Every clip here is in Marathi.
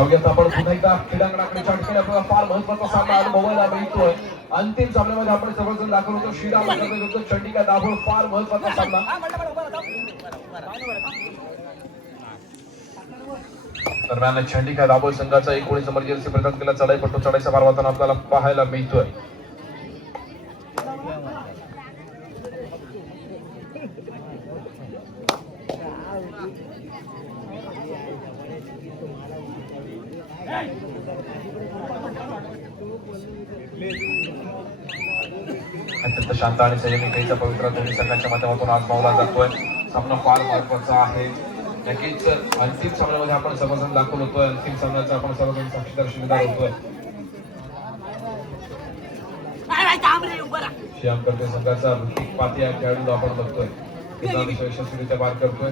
जाऊयात आपण पुन्हा एकदा क्रीडांगणाकडे चाटकेल. आपल्याला फार महत्वाचा सामना अनुभवायला मिळतोय. अंतिम सामन्यामध्ये आपण सर्वजण दाखल होतो. श्रीराम विरुद्ध चंडिका दाभोळ, फार महत्वाचा सामना. दरम्यान चंडिका दाभोळ संघाचा 19 नंबर जर्सी प्रदान केला. चढाईपट्टू चढाईचा मार वाहताना आपल्याला पाहायला मिळतोय. अत्यंत शांत आणि संयमी खेळीचा पवित्र दोन्ही संघांच्या माध्यमातून आजमावला जातोय. सामना फार महत्वाचा आहे. नक्कीच अंतिम सामन्यामध्ये आपण सर्वजण दाखल होतोय. अंतिम सामन्याचा आपण सर्वजण साक्षीदार शिलेदार होतोय. श्याम करते संघाचा ऋतिक पाती या खेळाडूला आपण बघतोय. यशस्वीरित्या पार करतोय.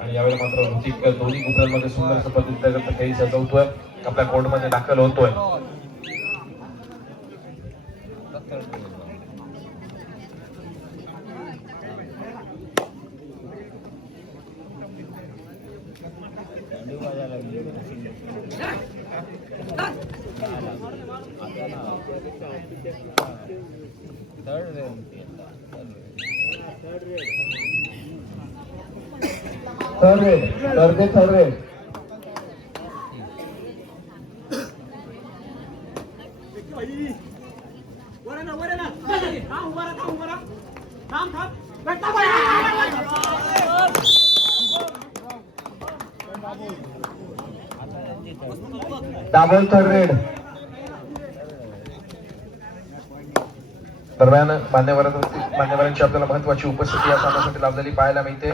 आणि यावेळेला मात्र ऋतिक दोन्ही गुप्यांमध्ये सुंदर पद्धतीने खेळी सजवतोय. आपल्या कोर्टमध्ये दाखल होतोय. Third red. Double third red. दरम्यान मान्यवरांची आपल्याला महत्वाची उपस्थिती या सामन्यासाठी लाभलेली पाहायला मिळते.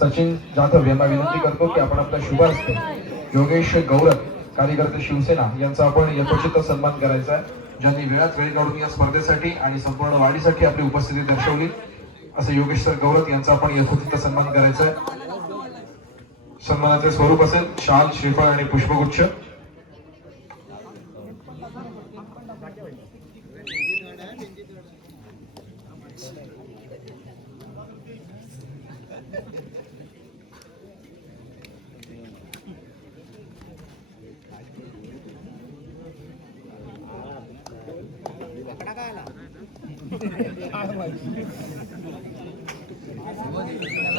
सचिन जाधव यांना विनंती करतो की आपण आपल्या शुभ हस्ते योगेश गौरव कार्यकर्ते शिवसेना यांचा आपण यथोचित सन्मान करायचा आहे, ज्यांनी वेळात वेळ काढून या स्पर्धेसाठी आणि संपूर्ण वाढीसाठी आपली उपस्थिती दर्शवली. असे योगेश सर गौरव यांचा आपण यथोचित सन्मान करायचा आहे. सन्मानाचे स्वरूप असेल शाल, श्रीफळ आणि पुष्पगुच्छ.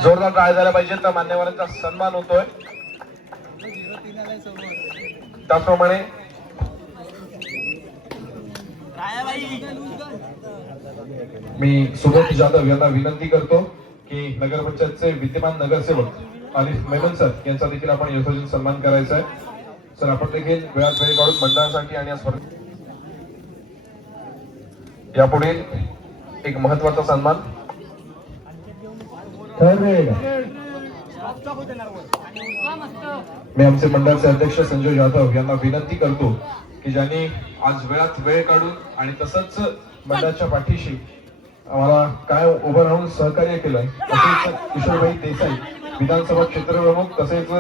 जोरदार टाळ्या झाल्या पाहिजे तर मान्यवरांचा सन्मान होतोय. त्याप्रमाणे मी सुबोध जाधव यांना विनंती करतो की नगर पंचायतचे विद्यमान नगरसेवक आरिफ मेमन सर यांचा देखील आपण यथोचित सन्मान करायचा आहे. सर आपण देखील वेळात वेळ काढून मंडळासाठी आणि या स्पर्धेत यापुढील एक महत्वाचा सन्मान. मी आमचे मंडळाचे अध्यक्ष संजय जाधव यांना विनंती करतो की ज्यांनी आज वेळात वेळ काढून आणि तसंच मंडळाच्या पाठीशी आम्हाला काय उभं राहून सहकार्य केलंय, तसेच किशोरभाई देसाई विधानसभा क्षेत्र प्रमुख, तसेच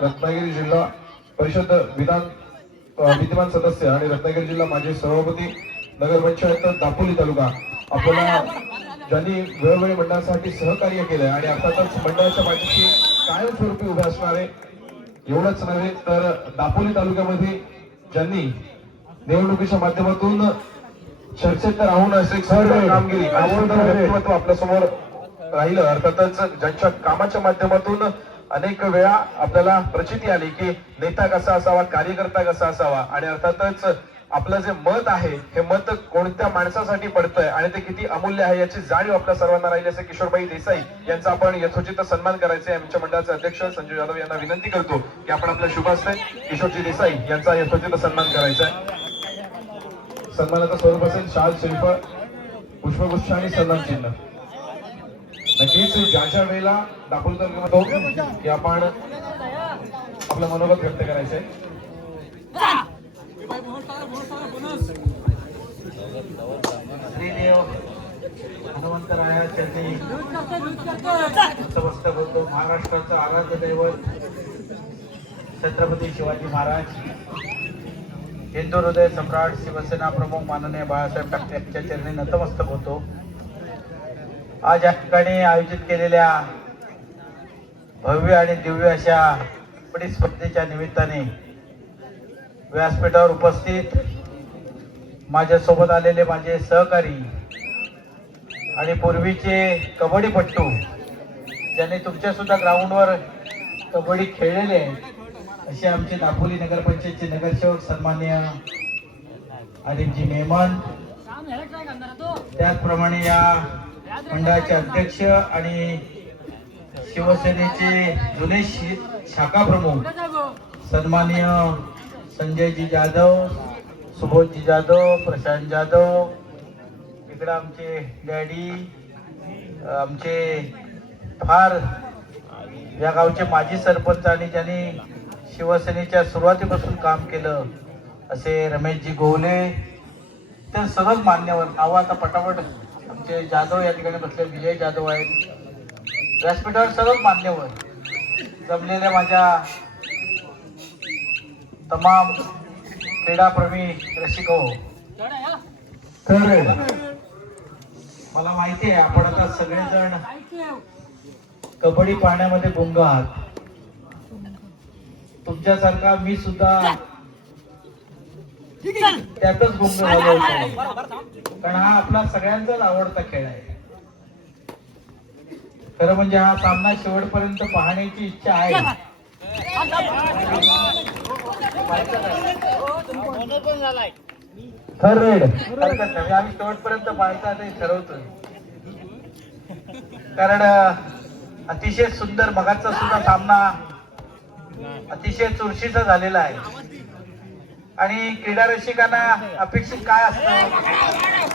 रत्नागिरी जिल्हा परिषद विद्यमान सदस्य आणि रत्नागिरी जिल्हा माजी सभापती नगर पंचायत दापोली तालुका आपल्याला ज्यांनी वेळोवेळी मंडळासाठी सहकार्य केलंय आणि अर्थातच मंडळाच्या पाठीशी कायमस्वरूपी उभे असणारे. एवढंच नव्हे तर दापोली तालुक्यामध्ये ज्यांनी निवडणुकीच्या माध्यमातून चर्चेत राहून असे कामगिरी व्यक्तिमत्व आपल्या समोर राहिलं. अर्थातच ज्यांच्या कामाच्या माध्यमातून अनेक वेळा आपल्याला प्रचिती आली की नेता कसा असावा, कार्यकर्ता कसा असावा आणि अर्थातच आपलं जे मत आहे हे मत कोणत्या माणसासाठी पडतंय आणि ते किती अमूल्य आहे याची जाणीव आपल्या सर्वांना राहिली. असे किशोरभाई देसाई यांचा आपण यथोचित सन्मान करायचा आहे. आमच्या मंडळाचे अध्यक्ष संजय जाधव यांना विनंती करतो की आपण आपल्या शुभ हस्ते किशोरजी देसाई यांचा यथोचित सन्मान करायचा आहे. सन्मानाचं स्वरूप असेल शाल, श्रीफळ, पुष्पगुच्छ आणि सन्मान चिन्ह. नक्कीच ज्या वेळेला दापोली तालुक्यामध्ये की आपण आपलं मनोगत व्यक्त करायचंय. हनुमंतराया चरणी नतमस्तक होतो. महाराष्ट्राचं आराध्य दैवत छत्रपती शिवाजी महाराज, हिंदू हृदय सम्राट शिवसेना प्रमुख माननीय बाळासाहेब ठाकरे यांच्या चरणी नतमस्तक होतो. आज या ठिकाणी आयोजित केलेल्या भव्य आणि दिव्य अशा कबड्डी स्पर्धेच्या निमित्ताने व्यासपीठावर उपस्थित माझ्यासोबत आलेले माझे सहकारी आणि पूर्वीचे कबड्डीपट्टू ज्यांनी तुमच्या सुद्धा ग्राउंडवर कबड्डी खेळलेले आहेत असे आमचे दापोली नगरपंचायतचे नगरसेवक सन्माननीय आदिमजी मेहमान, त्याचप्रमाणे या मंडळाचे अध्यक्ष आणि शिवसेनेचे जुने शाखा प्रमुख सन्माननीय संजयजी जाधव, सुबोधजी जाधव, प्रशांत जाधव, इकडे आमचे डॅडी, आमचे फार या गावचे माजी सरपंच आणि ज्यांनी शिवसेनेच्या सुरुवातीपासून काम केलं असे रमेशजी गोवले, तर सर्वच मान्यवर नाव आता पटापट आमचे जाधव या ठिकाणी बसले, विजय जाधव आहेत, व्यासपीठावर सर्वच मान्यवर जमलेल्या माझ्या तमाम क्रीडाप्रेमी रसिक हो. तर मला माहिती आहे आपण आता सगळेजण कबड्डी पाहण्यामध्ये गुंग आहात. तुमच्यासारखा मी सुद्धा त्यातच गुंग झालो होतो, कारण हा आपला सगळ्यांचाच आवडता खेळ आहे. खरं म्हणजे हा सामना शेवटपर्यंत पाहण्याची इच्छा आहे. हरकत नाही, आम्ही शेवटपर्यंत पाहायचा ते ठरवतोय, कारण अतिशय सुंदर मगाचा सुद्धा सामना अतिशय चुरशीचा झालेला आहे. आणि क्रीडा रसिकांना अपेक्षित काय असतं?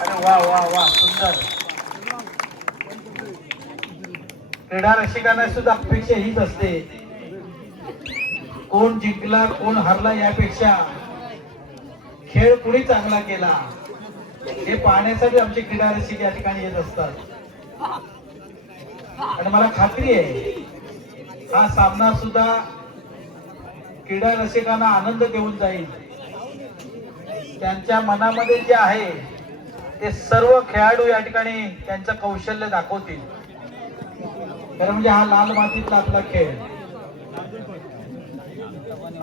अरे वा वा वा, सुंदर. क्रीडा रसिकांना सुद्धा अपेक्षा हीच असते, कोण जिंकला कोण हारला यापेक्षा खेळ कुणी चांगला केला हे पाहण्यासाठी आमचे क्रीडा रसिक या ठिकाणी येत असतात. आणि मला खात्री आहे हा सामना सुद्धा क्रीडा रसिकांना आनंद देऊन जाईल. त्यांच्या मनामध्ये जे आहे ते सर्व खेळाडू या ठिकाणी त्यांचं कौशल्य दाखवतील. खरं म्हणजे हा लाल मातीतला आपला खेळ.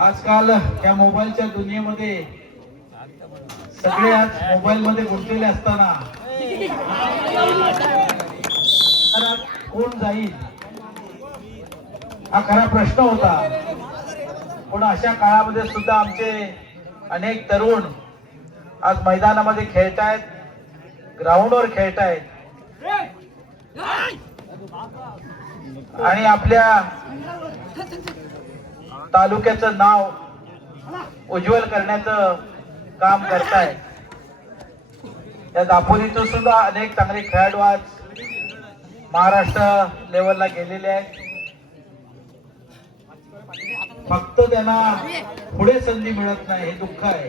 आजकाल या मोबाईलच्या दुनियेमध्ये सगळे आज मोबाईल मध्ये गुंतलेले असताना कोण जाईल हा खरा प्रश्न होता. पण अशा काळामध्ये सुद्धा आमचे अनेक तरुण आज मैदानामध्ये खेळतायत, ग्राउंडवर खेळतायत आणि आपल्या तालुक्याचं नाव उज्ज्वल करण्याचं काम करतायत. या दापोलीतून सुद्धा अनेक चांगले खेळाडू आज महाराष्ट्र लेवलला गेलेले आहेत. फक्त त्यांना पुढे संधी मिळत नाही हे दुःख आहे.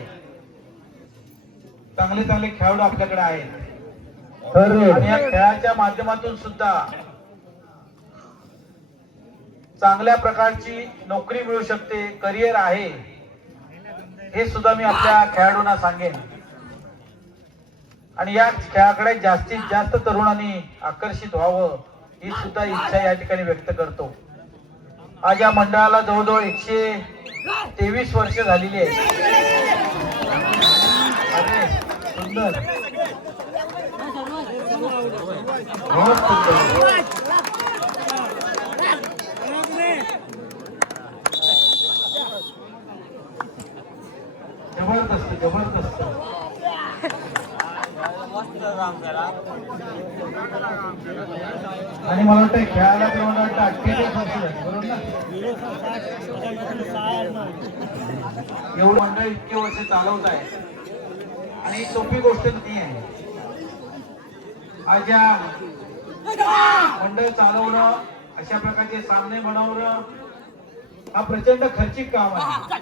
चांगले चांगले खेळाडू आपल्याकडे आहेत आणि या खेळाच्या माध्यमातून सुद्धा चांगल्या प्रकारची नोकरी मिळू शकते, करिअर आहे, हे सुद्धा मी आपल्या खेळाडूंना सांगेन. आणि या खेळाकडे जास्तीत जास्त तरुणांनी आकर्षित व्हावं ही सुद्धा इच्छा या ठिकाणी व्यक्त करतो. आज या मंडळाला जवळजवळ 123 वर्ष झालेली आहेत. सुंदर, बहुत सुंदर. जबरदस्त जबरदस्त. आणि मला वाटतं खेळायला ते मला वाटतं 48 वर्ष झाली, बरोबर ना? एवढं मंडळ इतके वर्ष चालवत आहे आणि सोपी गोष्ट नाही आहे. आज या मंडळ चालवणं, अशा प्रकारचे सामने बनवणं हा प्रचंड खर्चिक काम आहे.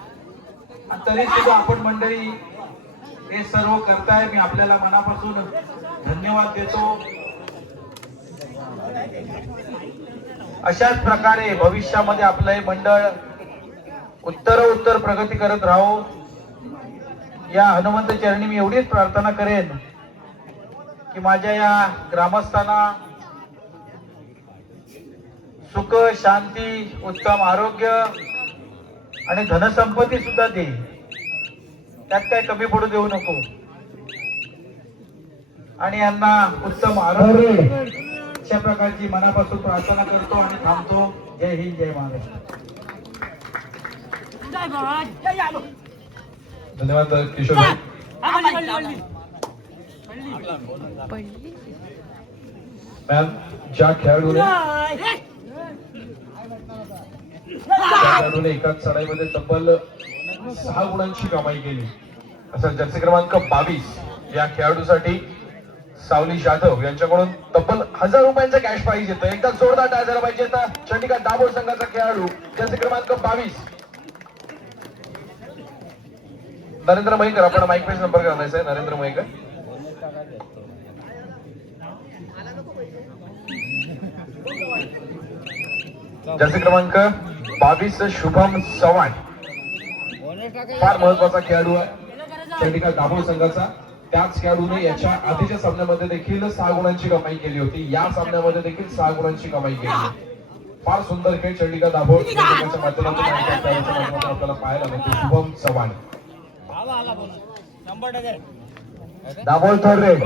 तरी सुद्धा आपण मंडळी हे सर्व करताय, मी आपल्याला मनापासून धन्यवाद देतो. अशाच प्रकारे भविष्यामध्ये आपलं हे मंडळ उत्तर प्रगती करत राहो. या हनुमंत चरणी मी एवढीच प्रार्थना करेन की माझ्या या ग्रामस्थांना सुख, शांती, उत्तम आरोग्य आणि धनसंपत्ती सुद्धा दे. त्यात काय कमी पडू देऊ नको. आणि यांना उत्तम आरोग्य अशा प्रकारची मनापासून प्रार्थना करतो आणि थांबतो. जय हिंद, जय महाराष्ट्र. धन्यवाद किशोर भाई. मॅम, ज्या खेळाडूने एकाच चढाईमध्ये तब्बल 6 गुणांची कमाई केली असा जर्सी क्रमांक 22 या खेळाडूसाठी सावली जाधव यांच्याकडून तब्बल 1000 रुपयांचा कॅश प्राइज येतं. एकदा जोरदार टाळ्या झाला पाहिजे. चंडिका दाभोळ संघाचा खेळाडू जर्सी क्रमांक 22 नरेंद्र मयेकर. आपण माईक पेज संपर्क करायचा आहे. नरेंद्र मयेकर. जर्सी क्रमांक 22 शुभम चव्हाण फार महत्वाचा खेळाडू आहे चंडिका दाभोळ संघाचा. त्याच खेळाडूने याच्या आधीच्या सामन्यामध्ये देखील 6 गुणांची कमाई केली होती. या सामन्यामध्ये देखील 6 गुणांची कमाई केली. फार सुंदर खेळ चंडिका दाभोळ संघाच्या माध्यमातून आपल्याला पाहायला मिळते. शुभम चव्हाण. Dabhol third raid.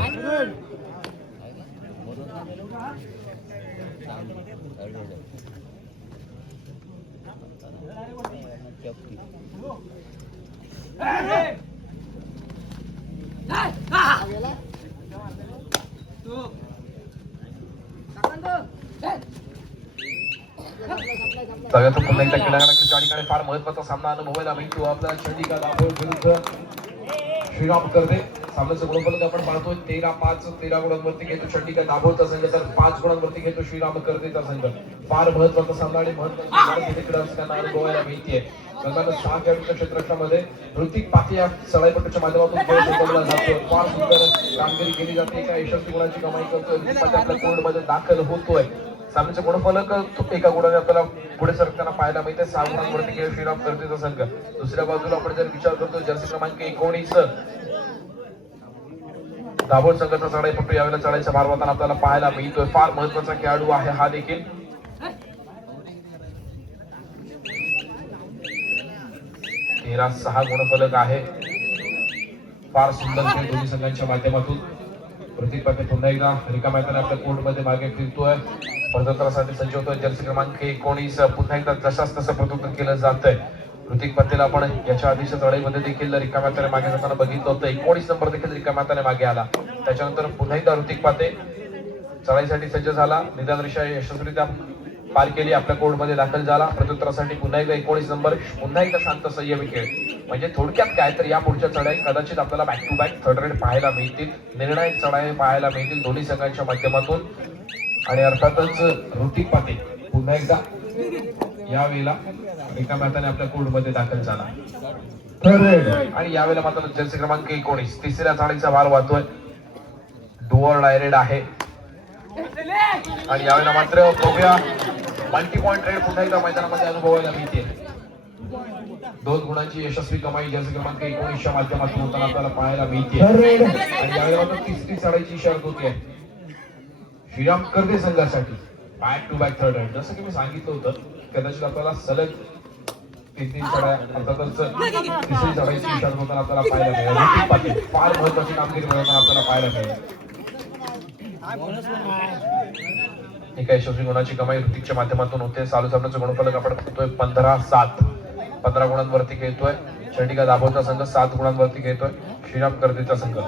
सगळ्यातून पुन्हा एकदा क्रीडा ठिकाणी फार महत्वाचा सामना अनुभवायला मिळतो आपल्याला चंडिका दाभोळ विरुद्ध श्रीराम करते. सामन्याचं गुणफलक आपण पाहतोय 13-5. 13 गुणांवरती घेतो चंडिका दाभोळचा संघ, तर 5 गुणांवरती घेतो श्रीराम करतेचा संघ. फार महत्वाचा सामना आणि महत्वाची क्रीडांना अनुभवायला मिळते. दरम्यान 6 खेळाडूंच्या क्षेत्ररक्षणामध्ये ऋतिक पाती या सळाईपट्टूच्या माध्यमातून खेळ जिंकवला जातोय. फार सुंदर कामगिरी केली जाते. एका यशस्वी गुणाची कमाई करतोय. ऋतिक पाती आपल्या कोर्टमध्ये दाखल होतोय. सामन्याचं गुणफलक एका गुणाने आपल्याला पुढे सरकताना पाहायला मिळते. 6 गुणांवरती खेळ श्रीराम करतेचा संघ. दुसऱ्या बाजूला आपण जर विचार करतो जर्सी क्रमांक 19 दाभोळ संघाचा चढाईपट्टू यावेळेला चढाईचा भार वाहताना आपल्याला पाहायला मिळतोय. फार महत्वाचा खेळाडू आहे हा देखील. 13-6 गुणफलक आहे. फार सुंदर खेळ दोन्ही संघांच्या माध्यमातून. ऋतिक पाटी पुन्हा एकदा रिकाम्या हाताने आपल्या कोर्टमध्ये मागे फिरतोय. प्रत्युत्तरासाठी सज्ज होतोय. जर्सी क्रमांक 19 पुन्हा एकदा जशाच तसं प्रत्युत्तर केलं जातंय. ऋतिक पाटीलला आपण याच्या आधीच्या चढाईमध्ये देखील रिकाम्या हाताने मागे जाताना बघितलं होतं. 19 नंबर देखील रिकाम्या हाताने मागे आला. त्याच्यानंतर पुन्हा एकदा ऋतिक पाटे चढाईसाठी सज्ज झाला. निदान रेषा यशस्वीरित्या पार केली. आपल्या कोर्टमध्ये दाखल झाला. प्रत्युत्तरासाठी पुन्हा एकदा 19 नंबर पुन्हा एकदा शांत संयमी खेळ. म्हणजे थोडक्यात काय तर या पुढच्या चढाई कदाचित आपल्याला back to back third raid पाहायला मिळतील. निर्णायक चढाई पाहायला मिळतील दोन्ही संघांच्या माध्यमातून. आणि अर्थातच ऋतिक पाटील पुन्हा एकदा यावेळेला एका मॅथाने आपल्या कोर्टमध्ये दाखल झाला. आणि यावेळेला मात्र जर्सी क्रमांक 19 तिसऱ्या चढाईचा भार वाहतोय. डुअर डायरेड आहे. आणि यावेळेला मात्र बघूया मल्टी पॉइंट रेड पुन्हा एकदा मैदानामध्ये अनुभवायला मिळते. 2 गुणांची यशस्वी कमाई जर्सी क्रमांक 19च्या माध्यमातून होताना आपल्याला पाहायला मिळते. आणि यावेळेला मात्र तिसरी चढाईची शर्त होती श्रीराम करते संघासाठी back to back third raid. जसं की मी सांगितलं होतं कदाचित आपल्याला सलग 3 चढाया अर्थातच तिसरी चढाईची शर्त होताना आपल्याला पाहायला मिळेल. फार महत्वाची कामगिरी मिळवताना आपल्याला पाहायला मिळेल. एका यशस्वी गुणाची कमाई ऋतिकच्या माध्यमातून होते. चालू सामन्याचं गुणफलक आपण बघतोय 15-7. 15 गुणांवरती खेळतोय चंडिका दाभोळचा संघ. 7 गुणांवरती खेळतोय श्रीराम करतेचा संघ.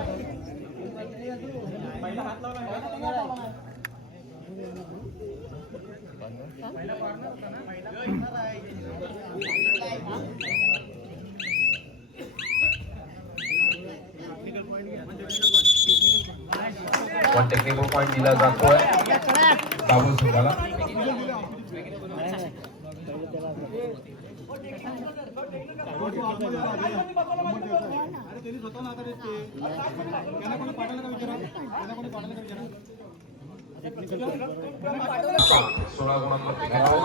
वन टेक्निकल पॉइंट दिला जातोय दाभोळ संघाला. सोळा गुणांवरती घेतो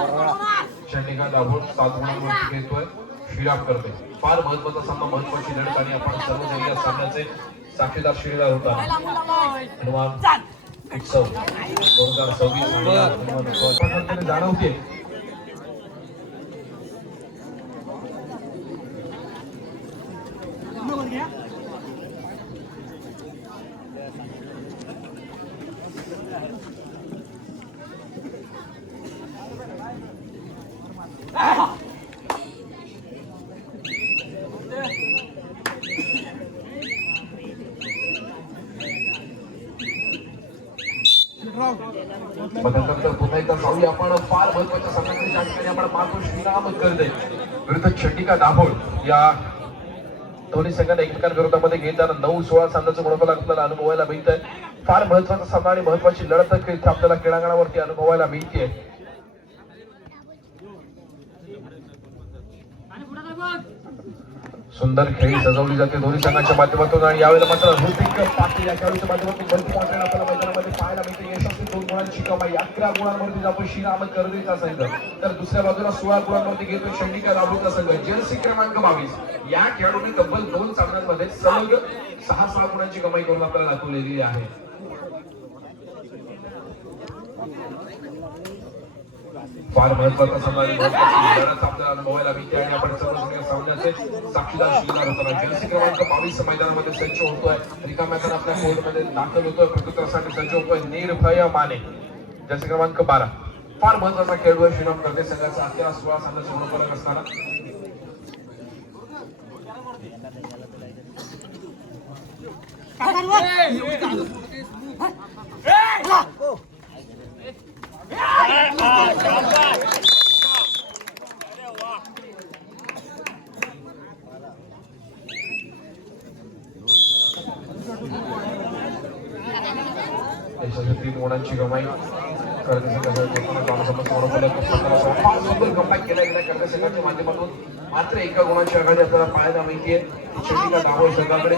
चंडिका दाभोळ. 7 गुणांवरती घेतोय श्रीराम करते. फार महत्वाचा सामना, महत्वाची लढत आणि आपण सर्वजण या सामन्याचे साक्षीदार श्रीराम होता. हनुमान उत्सव 2026 आणि या हनुमान उत्सवात जाणवते मध्यंतर पुन्हा एकदा जाऊया आपण. फार महत्वाच्या सामन्याच्या या ठिकाणी आपण पाहतो श्रीराम करते विरुद्ध चंडिका दाभोळ या दोन्ही संघांना एकमेकांविरोधामध्ये घेताना 9-16 सामन्याचं गुणफल आपल्याला अनुभवायला मिळत आहे. फार महत्वाचा सामना आणि महत्वाची लढत इथे आपल्याला क्रीडांगणावरती अनुभवायला मिळते. सुंदर खेळी सजवली जाते दोन्ही संघांच्या माध्यमातून आणि यावेळेला मात्र ऋतिक पाटील या खेळाडूच्या माध्यमातून भरती पॉइंट आपल्याला मैदानामध्ये पाहायला मिळते. यशस्वी 2 गुणांची कमाई. 11 गुणांवरती जातो श्रीराम कर्वेचा संघ, तर दुसऱ्या बाजूला 16 गुणांवरती घेतो चंडिका दाभोळचा संघ. जर्सी क्रमांक 22 या खेळाडूंनी तब्बल 2 सामन्यांमध्ये सलग 6 गुणांची कमाई करून आपल्याला दाखवलेली आहे. फार महत्वाचा सामना आपल्याला अनुभवायला मिळते आणि आपण सर्वजण सामन्याचे साक्षीदार शिकणार होतो. जर्सी क्रमांक 22 मैदानामध्ये सज्ज होतोय. रिकाम्या मैदान आपल्या कोर्टमध्ये दाखल होतोय. प्रत्युत्तरासाठी सज्ज होतोय निर्भय माने. जर्सी क्रमांक 12 फार महत्वाचा खेळाडू आहे श्रीराम करते संघाचा. 11-16 सामन्याचा गुणफलक असणारा देशाच्या 3 गुणांची कमाई करते केल्या गेल्या करते संघाच्या माध्यमातून मात्र 1 गुणाची आघाडी आपल्याला पाहायला मिळते चंडिका दाभोळ संघाकडे.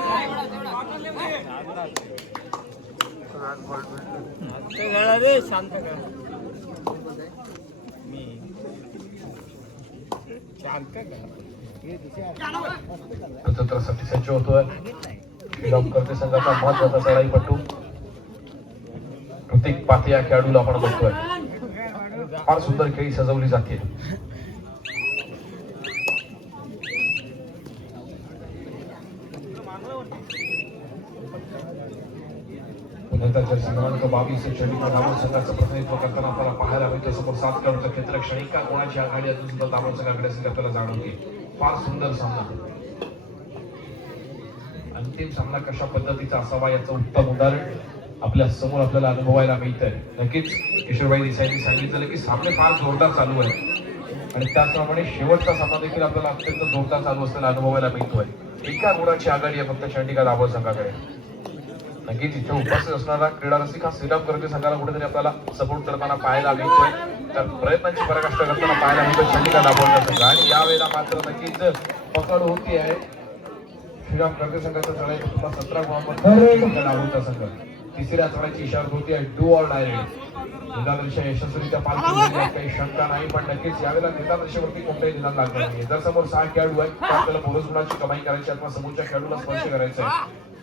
प्रत्युत्तरासाठी सज्ज होतोय श्रीराम करते संघाचा महत्वाचा चढाईपटू ऋतिक पाटील या खेळाडूला आपण बघतोय. फार सुंदर खेळी सजवली जाते. जर्सी क्रमांक 22 चंडिका दाभोळ संघाचं प्रतिनिधित्व करताना आपल्याला पाहायला मिळतं. समोर 7 खेळाडूचं क्षेत्ररक्षण. 1 गुणाची आघाडी अजून सुद्धा दाभोळ संघाकडे असल्याचे आपल्याला जाणवते. फार सुंदर सामना. अंतिम सामना कशा पद्धतीचा असावा याचं उत्तम उदाहरण आपल्या समोर आपल्याला अनुभवायला मिळत आहे. नक्कीच किशोरबाई देसाईंनी सांगितलं की सामने फार जोरदार चालू आहे आणि त्याचप्रमाणे शेवटचा सामना देखील आपल्याला अत्यंत जोरदार चालू असलेला अनुभवायला मिळतोय. 1 गुणाची आघाडी आहे फक्त चंडिका दाभोळ संघाकडे. नक्कीच इथे उपस्थित असणारा क्रीडा रसिक हा श्रीराम करते संघाला कुठेतरी आपल्याला सपोर्ट करताना पाहायला मिळतोय. तर प्रयत्नांची पराकाष्ठा करताना पाहायला मिळतोय चंडिका दाभोळचा संघ आणि यावेळेला मात्र नक्कीच पकड होती आहे श्रीराम करते संघाच्या चढाई 17 गुणांमध्ये दाभोळचा संघ. तिसऱ्या चढाईची इशारा होती आहे डू ऑर डाय. निदानरेषा यशस्वीरित्या पार केली काही शंका नाही, पण नक्कीच यावेळेला निदानरेषेवरती कोणताही निदान लागणार नाही. जर समोर 6 खेळाडू आहेत तर आपल्याला बोनस गुणाची कमाई करायची अथवा समोरच्या खेळाडूला स्पर्श करायचा आहे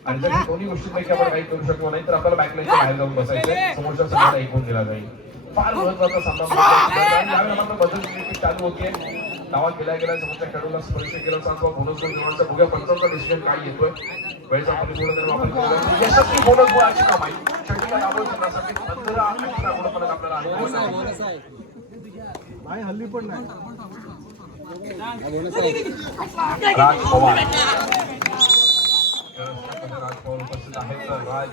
आणि जर हे दोन्ही गोष्टींपैकी आपण काही करू शकलो नाही तर आपल्याला बॅकलाईनच्या बाहेर जाऊन बसायचंय. समोरच्या संघाला 1 गुण दिला जाईल. फार महत्वाचा सामना यावेळेला मात्र बदल चालू होतीये. दावा केला गेला समोरच्या खेळाडूला स्पर्श केला अथवा बोनस गुण देण्याचा बघूया पंचांचा डिसिजन काय येतोय. वेळेचा परिपूर्ण वापर केला यशस्वी बोनस गुणाची कमाई चंडिका दाभोळ संघासाठी 15-18 गुणफलक आपल्याला अनुभवायला नाही हल्ली पण नाही. राज पवार उपस्थित आहेत. राज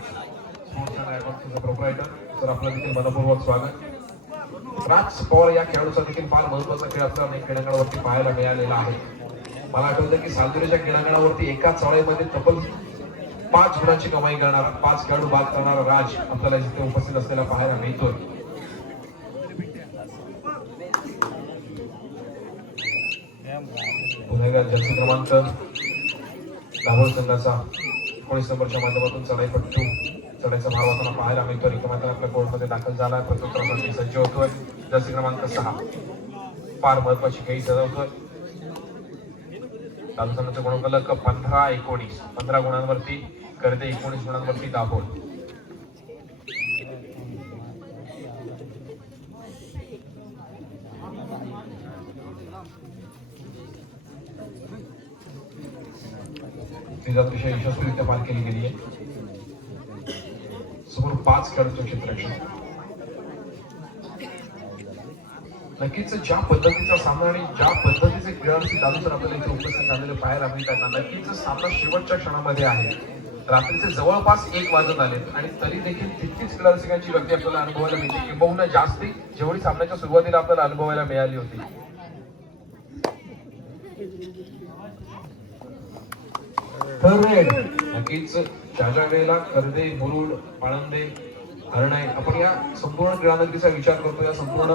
स्पोर्ट्स प्रोप्रायटर तर आपलं देखील मनपूर्वक स्वागत. राज पवार या खेळाडूचा देखील फार महत्वाचा खेळ आपल्याला अनेक क्रीडांगणावरती पाहायला मिळालेला आहे. मला आठवतं की सालदुरीच्या क्रीडांगणावरती एकाच चढाईमध्ये तब्बल 5 गुणांची कमाई करणारा 5 खेळाडू बाद करणारा राज आपल्याला जिथे उपस्थित असलेला पाहायला मिळतोय. पुन्हा एकदा जर्सी क्रमांक दाभोळ संघाचा 19 नंबरच्या माध्यमातून चढाईपट्टू चढाईचा भाव होताना पाहायला मिळतो. रिकाम्या आपल्या कोर्टमध्ये दाखल झाला. प्रत्युत्तरासाठी सज्ज होतोय. जर्सी क्रमांक 6 फार महत्वाची खेळी सजवतोय. तालुक्याचा गुणफलक 15-19, 15 गुणांवरती कर्दे, 19 गुणांवरती दाभोळ. अतिशय यशस्वीरित्या पार केली गेली आहे. समोर 5 खेळाडूंचे क्षेत्ररक्षण. नक्कीच ज्या पद्धतीचा सामना आणि ज्या पद्धतीचे खेळाडू तालुक्यात आपल्याला इथे उपस्थित झालेले पाहायला मिळतात, नक्कीच सामना शेवटच्या क्षणामध्ये आहे. रात्रीचे जवळपास 1 वाजत आले आणि तरी देखील तितकीच क्रीडारसिकांची गर्दी आपल्याला अनुभवायला मिळते, किंबहुना जास्ती जेवढी सामन्याच्या सुरुवातीला आपल्याला अनुभवायला मिळाली होती. नक्कीच ज्या ज्या वेळेला कर्दे, मुरुड, पाळंदे, हरणाई आपण या संपूर्ण क्रीडानगरीचा विचार करतो, या संपूर्ण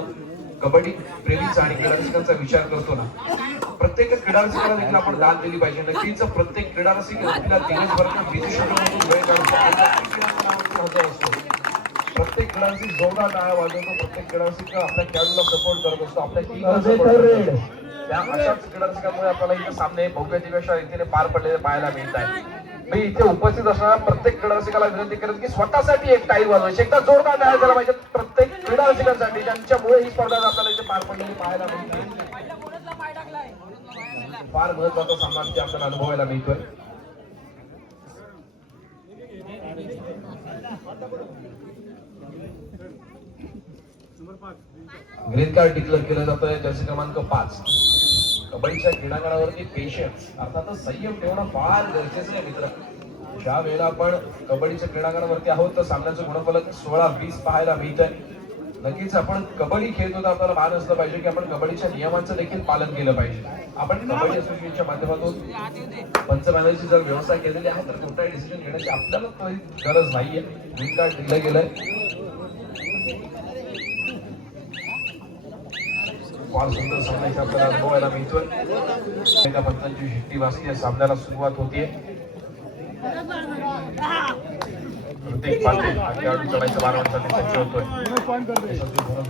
कबड्डी प्रेमीचा आणि क्रीडारसिकांचा विचार करतो ना, प्रत्येक क्रीडारसिकाला देखील आपण दाद दिली पाहिजे. नक्कीच प्रत्येक क्रीडारसिक आपल्या दिवसभराच्या बिझी शेड्यूलमधून वेळ काढतो. प्रत्येक क्रीडारसिक जोरदार टाळ्या वाजवतो, प्रत्येक क्रीडारसिक आपल्या खेळाडूला सपोर्ट करत असतो, आपल्या टीमला सपोर्ट करतो. त्या अशाच क्रीडारसिकांमुळे आपल्याला इथे सामने भव्य दिव्य रीतीने पार पडलेले पाहायला मिळत आहे. मी इथे उपस्थित असणाऱ्या प्रत्येक क्रीडारसिकाला विनंती करेन की स्वतःसाठी एक टाळी वाजवायची, एकदा जोरदार टाळ्या झाला पाहिजे प्रत्येक क्रीडारसिकांसाठी, ज्यांच्यामुळे ही स्पर्धा आपल्याला इथे पार पडलेली पाहायला मिळते. फार महत्वाचा सामना इथे आपल्याला अनुभवायला मिळतोय. ग्रीन कार्ड डिक्लेअर केलं जातंय जर्सी क्रमांक 5. कबड्डीच्या क्रीडांगणावरती पेशन्स अर्थातच संयम ठेवणं फार गरजेचं आहे मित्र. ज्या वेळेला आपण कबड्डीच्या क्रीडांगणावरती आहोत तर सामन्याचं गुणफलक 16-20 पाहायला मिळतंय. नक्कीच आपण कबड्डी खेळतो तर आपल्याला भान असलं पाहिजे की आपण कबड्डीच्या नियमांचं देखील पालन केलं पाहिजे. आपण कबड्डी असोसिएशनच्या माध्यमातून पंचमहालाची जर व्यवस्था केलेली आहे तर कोणताही डिसिजन घेण्याची आपल्याला काही गरज नाहीये. ग्रीन कार्ड दिलं गेलंय. फार सुंदर सामना इथे आपल्याला अनुभवायला मिळतोय. त्या पंचांची शिट्टी वाजती या सामन्याला सुरुवात होतीये. प्रत्येक पाठी खेळाडू चढायच्या 12 वर्षांनी सज्ज होतोय.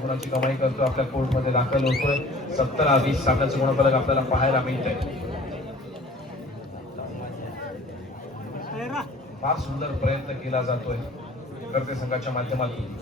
गुणाची कमाई करतोय, आपल्या कोर्टमध्ये दाखल होतोय. 17-20 सामन्याचं गुणफलक आपल्याला पाहायला मिळतंय. फार सुंदर प्रयत्न केला जातोय कर्ते संघाच्या माध्यमातून.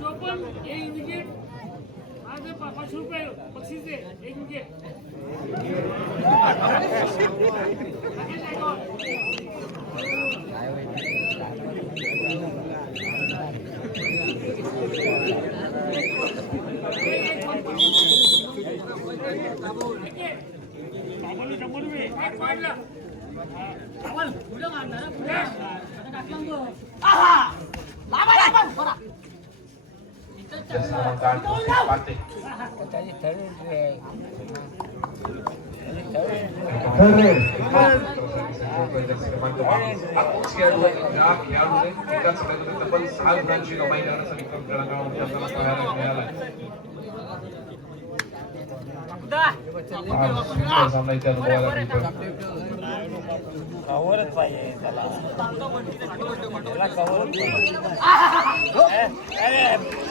तब्बल 6 गुणांची कमाई करण्याचा विक्रम खेळाडूंना आपल्याला पाहायला मिळाला. सामना इथे अनुभवायला मिळतोय. कवरच पाहिजे त्याला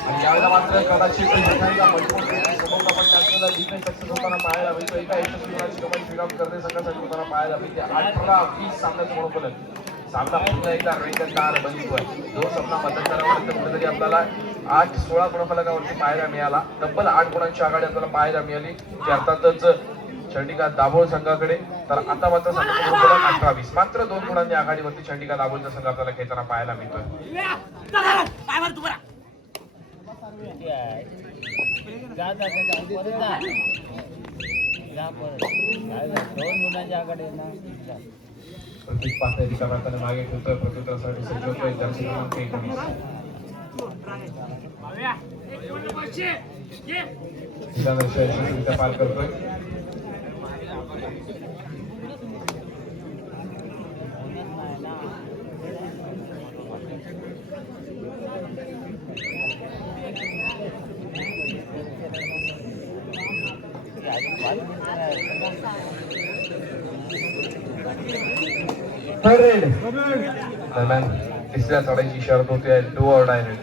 आणि यावेळेला मात्र कदाचित सक्सेस होताना पाहायला मिळतो. एका यशस्वी गुणाची कमाई श्रीराम कर्दे संघासाठी होताना पाहायला मिळते. 18-20 सामन्याचं गुणफलक. सामना पुन्हा एकदा रंगतदार बनतोय. 2 सामना मध्यंतरावर कुठेतरी आपल्याला 8-16 गुणफलकावरती पाहायला मिळाला. तब्बल 8 गुणांची आघाडी आपल्याला पाहायला मिळाली, जी अर्थातच चंडिका दाभोळ संघाकडे. तर आता मात्र संघाचं गुणफलक 18-20, मात्र 2 गुणांनी आघाडीवरती चंडिका दाभोळचा संघ आपल्याला खेळताना पाहायला मिळतोय. प्रत्येक पात्र रिकाम्या मागे ठेवतोय. प्रत्युत्तरासाठी सज्ज होतोय जर्सी क्रमांक 19. यशस्वीरित्या पार करतोय. दरम्यान तिसऱ्या चढाईची शर्त होते do or die red.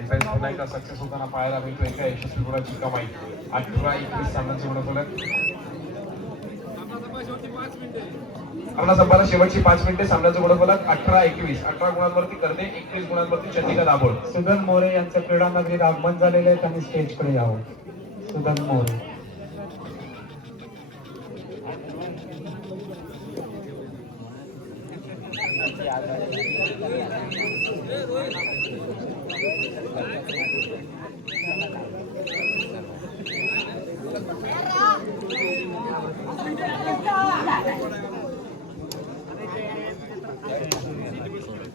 Defence पुन्हा एकदा सक्सेस होताना पाहायला मिळतो एका यशस्वी गुणाची कमाई. 18-21 सामन्याचं गुणफलक. आपला संपाला शेवटची 5 मिनिटे. सामन्याचं गुणफलक 18-21. 18 गुणांवरती करते, 21 गुणांवरती चंडिका दाभोळ. सुदन मोरे यांचं क्रीडा नगरीत आगमन झालेलं आहे, त्यांनी स्टेजकडे यावं. सुदन मोरे.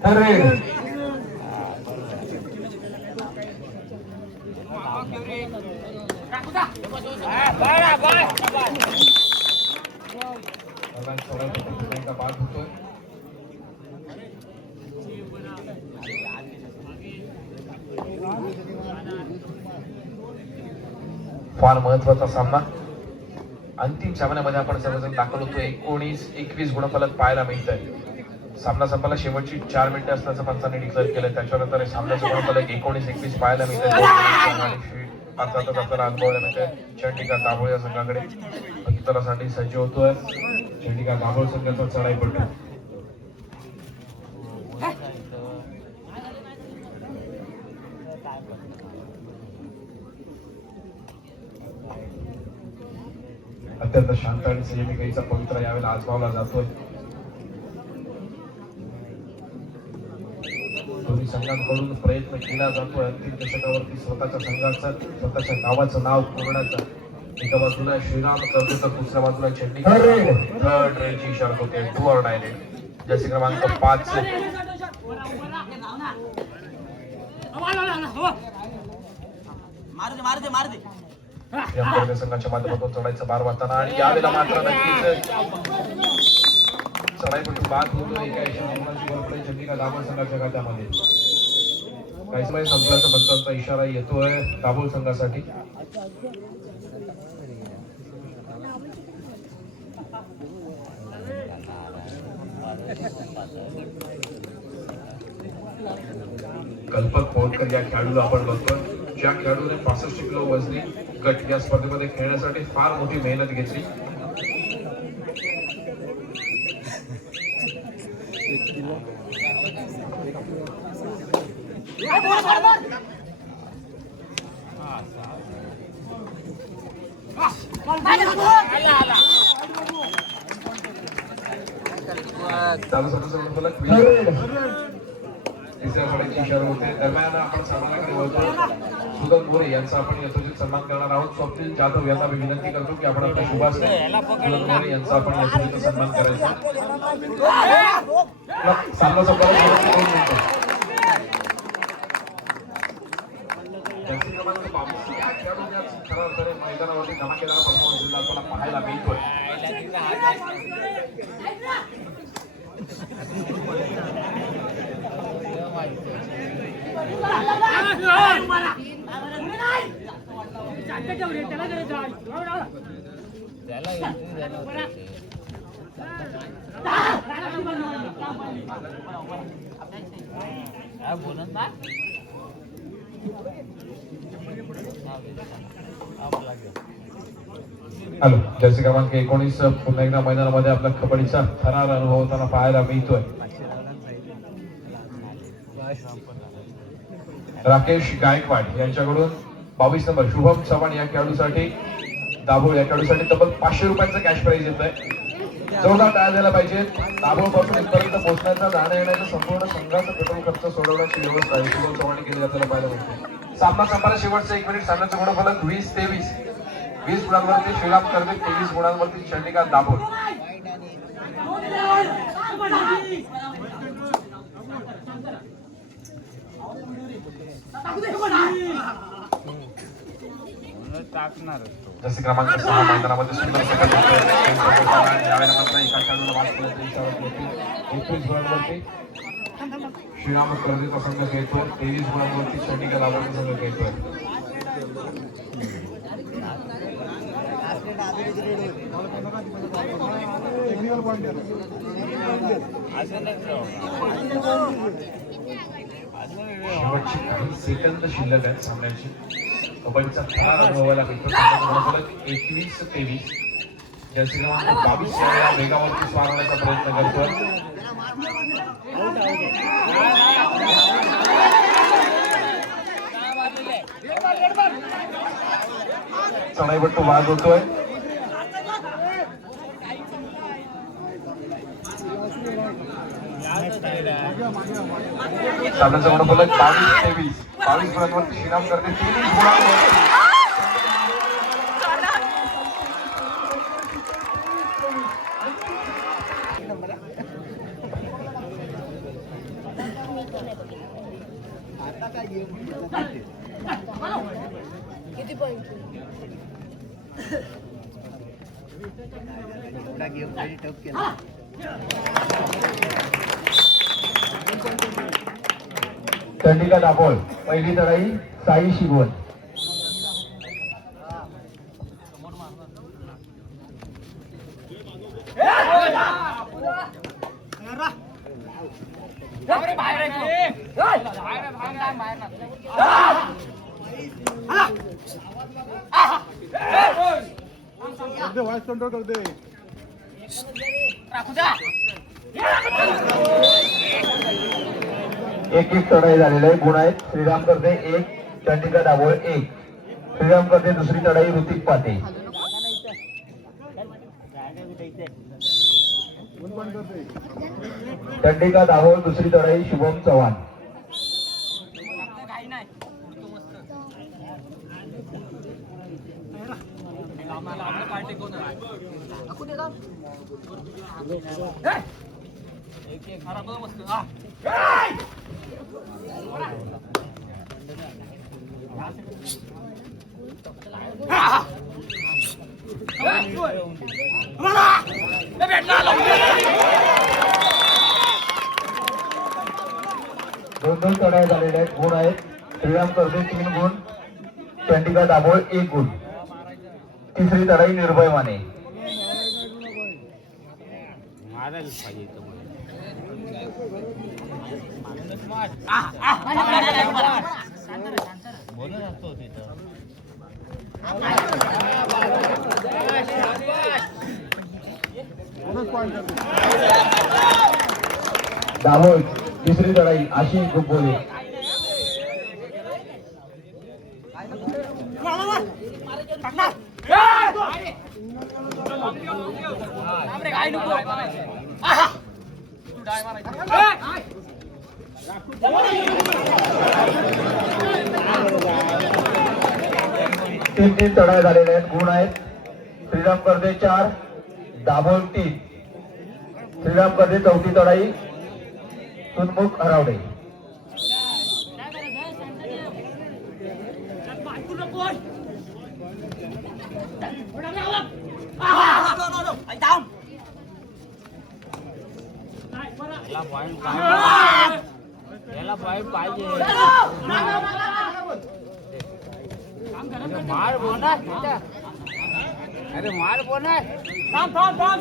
अरे बाद होतोय. फार महत्वाचा सामना. अंतिम सामन्यामध्ये आपण सर्वजण दाखल होतो. 19-21 गुणफलक पाहायला मिळत आहे. सामना संपाला शेवटची 4 मिनिटे असल्याचं पंचांनी डिक्लेअर केलं. त्याच्यानंतर सामन्याचं गुणफलक 19-21 पाहायला मिळत आहे. भारतातच आपल्याला अनुभवायला मिळते. चंडिका दाभोळ या संघाकडे उत्तरासाठी सज्ज होतोय. चंडिका दाभोळ संघाचा चढाई पडतो. अत्यंत शांत आणि संयमिकाईचा पवित्र यावेळेला आजमावला जातोय. दोन्ही संघांकडून प्रयत्न केला जातोय अंतिम दशकावरती स्वतःच्या संघाचं, स्वतःच्या गावाचं नाव कोरण्याचा. एका बाजूला श्रीराम करतो तर दुसऱ्या बाजूला चंडिका. थर्ड रेंजची इशारा होते. To or direct. जर्सी क्रमांक 5 संघाच्या माध्यमातून चढायचं बार वाजताना आणि यावेळेला मात्र नक्कीच चढाईपटू बाद होतो. एका यशस्वी चंडिका दाभोळ संघाच्या खात्यामध्ये. काही समय संपल्याचा पंचांचा इशारा येतोय दाभोळ संघासाठी. कल्पक पोहटकर या खेळाडूला आपण बघतोय. ज्या खेळाडूने 65 किलो वजनी गट या स्पर्धेमध्ये खेळण्यासाठी फार मोठी मेहनत घेतली. तिसऱ्या फळीची इशारा होते. दरम्यान आपण सामन्याकडे वळतो. सुदन मोरे यांचा आपण यथोचित सन्मान करणार आहोत. स्वप्नील जाधव यांना मी विनंती करतो की आपण आपल्या शुभास्ते सुदन मोरे यांचा आपण यथोचित सन्मान करायचा. सामना संपला शेवटचे 2 मिनिटं. जर्सी क्रमांक 22 या खेळाडूने खऱ्या अर्थाने मैदानावरती धमाकेदार परफॉर्मन्स दिला आपल्याला पाहायला मिळतोय. हॅलो. जर्सी क्रमांक 19 पुन्हा एकदा मैदानामध्ये आपल्या कबड्डीचा थरार अनुभव होताना पाहायला मिळतोय. राकेश गायकवाड यांच्याकडून 22 नंबर शुभम चव्हाण या खेळाडूसाठी, दाभोळ या खेळाडूसाठी तब्बल 500 रुपयांचा कॅश प्राइज येत आहे. जोरदार टाळ्या द्यायला पाहिजे. दाभोळ पासून इथपर्यंत पोहोचण्याचा, जाण्या येण्याचा संपूर्ण संघाचा पेट्रोल खर्च सोडवण्याची व्यवस्था आहे. शुभम चव्हाण केली आपल्याला पाहायला मिळते. सामना संपायला शेवटचं 1 मिनिट. सामन्याचं गुणफलक 20-23. 20 गुणांवरती श्रीराम करते, 23 गुणांवरती चंडिका दाभोळ. जसे क्रमांक 6 मैदानामध्ये सुंदर यावेळेला मात्र एका खेळाडूला बाद केल्याचा इशारा देतील. 21 गुणांवरती श्रीराम कर्जेचा संघ खेळतो, 23 गुणांवरती चंडिका दाभोळचा संघ खेळतोय. शेवटची काही सेकंद शिल्लक आहेत सामन्याची. कबड्डीचा थरार अनुभवायला मिळतो. संघाचा 21-23. जर्सी क्रमांक 22 या वेगावरती स्वार होण्याचा प्रयत्न करतोय. चढाईपट्टू बाद होतोय. सामन्याचा गुणफलक 22-23. 22 गुणांवरती श्रीराम करते. 23 गुणांवरती किती पॉइंट चंडिका दाभोळ पहिली चढाई साई शिगवण. एक चढाई झालेला आहे. गुण आहेत. श्रीराम करते 1, चंडिका दाभोळ 1. श्रीराम करते दुसरी चढाई ऋतिक पाटे. चंडिका दाभोळ दुसरी चढाई शुभम चव्हाण. दोन चढाई झालेल्या आहेत. गुण आहेत. श्रीराम करते 3 गुण, चंडिका दाभोळ 1 गुण. तिसरी चढाई निर्भय माने. दाभोळ तिसरी चढाई आशिष गुब्बोले. तीन चढाई झालेल्या आहेत. गुण आहेत. श्रीराम करते 4, दाभोळ 3. श्रीराम करते चौथी चढाई सुनमुख हरावडे. मार बोना अरे मार बोना थांब थांब थांब.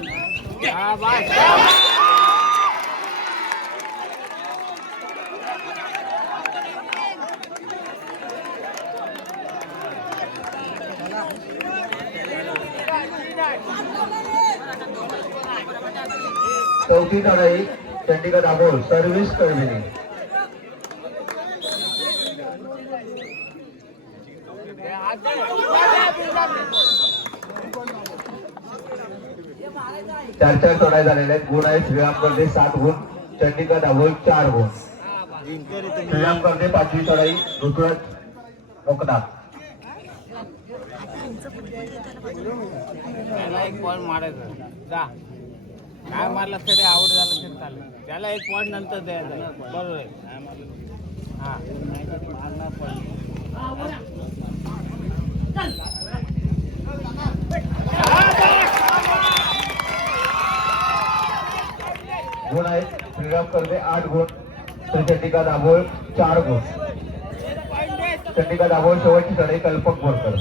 चौथी चढाई चंडिका दाभोळ सर्व्हिस कळविली. चार चढाई झालेल्या आहेत. गुण आहेत. श्रीराम करते 7 गुण, चंडिका दाभोळ 4 गुण. श्रीराम करते 5वी चढाई ऋतुराज मोकदा. त्याला 1 पॉइंट मारायचं. जा काय मारलं तरी आवड झालं तरी चालेल. त्याला 1 पॉइंट नंतर द्यायचं. बरोबर आहे. हा गुण आहेत. श्रीराम करते 8 गुण, तर चंडिका दाभोळ 4 गुण. चंडिका दाभोळ शेवटची चढाई कल्पक बोरकर.